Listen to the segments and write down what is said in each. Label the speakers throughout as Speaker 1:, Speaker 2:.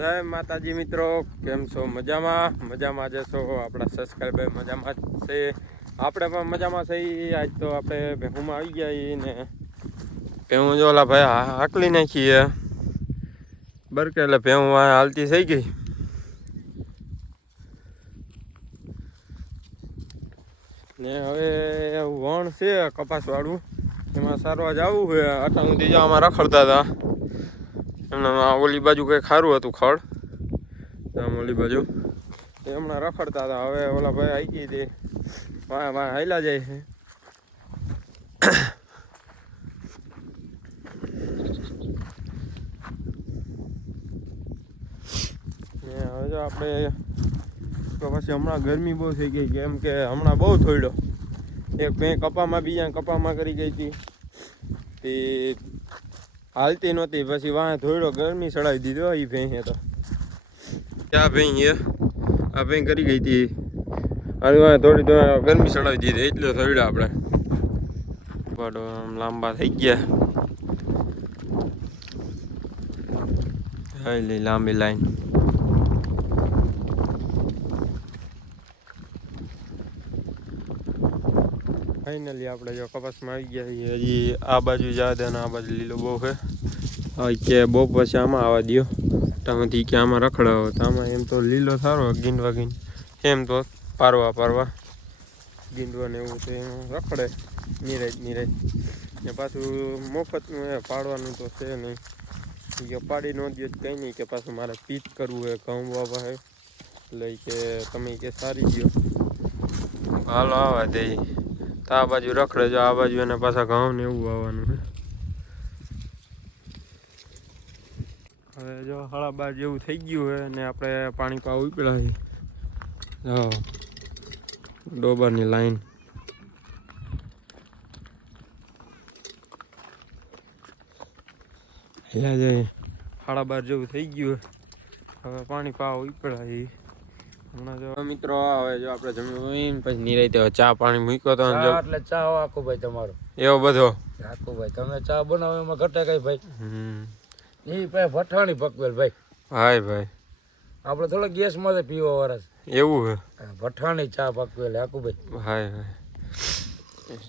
Speaker 1: જય માતાજી મિત્રો, કેમ છો? મજામાં? મજામાં જશો આપણા સબસ્ક્રાઈબર મજામાં જ છે. આપણે પણ મજામાં છીએ આજ તો આપણે ભેહુમાં આવી ગયા ને. ભેહું જો ઓલા ભાઈ હાકલી નાખીએ. બરકે એટલે ભેહું હાલતી થઈ ગઈ. ને હવે વણ છે, કપાસવાળું. એમાં સારવાર જવું છે. અટાણ આમાં રખડતા હતા. એમને ઓલી બાજુ કંઈ ખારું હતું ખડ આમ ઓલી બાજુ. એ હમણાં રખડતા હતા. હવે ઓલા ભાઈ આવી ગઈ હતી વાહ વાહ હાઈલા જાય છે. હવે જો આપણે તો પછી હમણાં ગરમી બહુ થઈ ગઈ કેમ કે હમણાં બહુ થોડ્યો એક મેં કપામાં બીજા કપામાં કરી ગઈ હતી. તે હાલતી નહોતી, પછી વાહ થોડો ગરમી ચડાવી દીધો એ ભેંસે તો. ભાઈ છે. આ ભેં કરી ગઈ હતી. અને વાહ થોડી તો ગરમી ચડાવી દીધી, એટલે થોડ્યો આપણે. પાડો આમ લાંબા થઈ ગયા. હાઈ લાંબી લાઈન. ફાઇનલી આપણે જો કપાસમાં આવી ગયા છીએ. હજી આ બાજુ જા અને આ બાજુ લીલો બહુ છે. કે બહુ પછી આમાં આવવા દો તામાંથી કે આમાં રખડાવો. તો આમાં એમ તો લીલો સારો ગીંડવા ગીંડ એમ તો પારવા પારવા. ગીંડવા ને એવું તો એમ રખડે. નિરાજ નિરાજ. ને પાછું મફતનું એ પાડવાનું તો છે નહીં. કે પાડી ન દે કંઈ નહીં કે પાછું મારે પીટ કરવું હોય ઘઉં વાવા હોય એટલે કે તમે કે સારી ગયો હાલો આવવા દે તો આ બાજુ રખડે જો, આ બાજુ એને પાછા ઘઉં ને એવું આવવાનું હવે જો હળાબા જેવું થઈ ગયું છે ને આપણે પાણી પાવું છે જો ડોબરની લાઈન. હેલા જાય સાડા બાર જેવું થઈ ગયું હવે પાણી પાવ ઉપડ્યા છે હમણાં જો. મિત્રો હવે જો આપણે જમીન પછી નિરાયતે ચા પાણી મૂક્યો તો જો
Speaker 2: ચા એટલે ચા આખુભાઈ તમારો.
Speaker 1: એવો બધો.
Speaker 2: આખુભાઈ તમે ચા બનાવો એમાં ઘટે કઈ ભાઈ?
Speaker 1: હમ.
Speaker 2: એ ભાઈ ભઠાણી પકવેલ ભાઈ.
Speaker 1: હાય ભાઈ.
Speaker 2: આપણે થોડો ગેસમાં પીવા વાળા
Speaker 1: એવું હે?
Speaker 2: છે ભઠાણી ચા પકવેલ આખું ભાઈ.
Speaker 1: હાય હાય.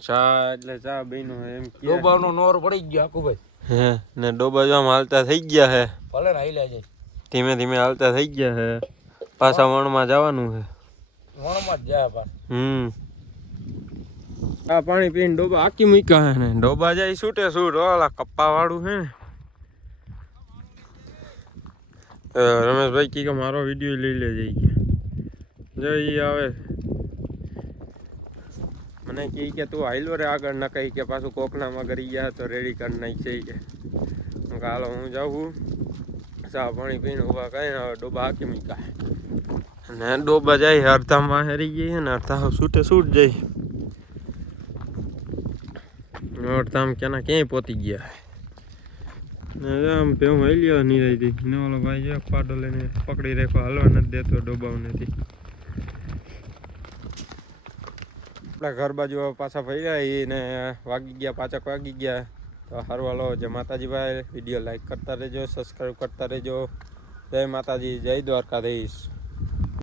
Speaker 1: ચા એટલે ચા બેનો એમ કે.
Speaker 2: ડોબાનો નોર પડી ગયો આખું ભાઈ.
Speaker 1: હે ને ડોબા જો હાલતા થઈ ગયા હે.
Speaker 2: ભલે ને હાલ્યા જાય.
Speaker 1: ધીમે ધીમે હાલતા થઈ ગયા હે. પાછા વણમાં જવાનું છે.
Speaker 2: વણમાં જ જાય પાછ.
Speaker 1: હમ. આ પાણી પીને ડોબા આકી મૂક્યા હે ને. ડોબા જાય છૂટે છૂટ. ઓલા કપ્પા વાળું હે ને. રમેશભાઈ કી કે મારો વીડિયો લઈ લેજે જઈ કે. જો ઈ આવે. મને કહે કે તું હાઈલો રે આગળ. ન કહી કે પાછું કોકનામાં કરી ગયા તો રેડી કરી નાખી છે કે. હાલો હું જાઉં ચા પાણી પીને ઊભા કરીને હવે ડોબા હાકી મૂક્યા ને ડોબા જાય, અડધામાં હેરી ગઈ અને અડધા છૂટે છૂટ જાય. અડધામાં ક્યાંના ક્યાંય પહોંચી ગયા. આમ પેવું હેલ્યો નહીં રહી ને ઓલો ભાઈ જો પાડો લઈને પકડી રાખો હાલવા નથી દેતો, ડોબાવ નથી. આપણા ઘર બાજુ પાછા ફર્યા ને વાગી ગયા, પાછા વાગી ગયા. તો સારું હાલો માતાજી ભાઈ વીડિયો લાઈક કરતા રહેજો સબસ્ક્રાઈબ કરતા રહેજો. જય માતાજી, જય દ્વારકાધીશ.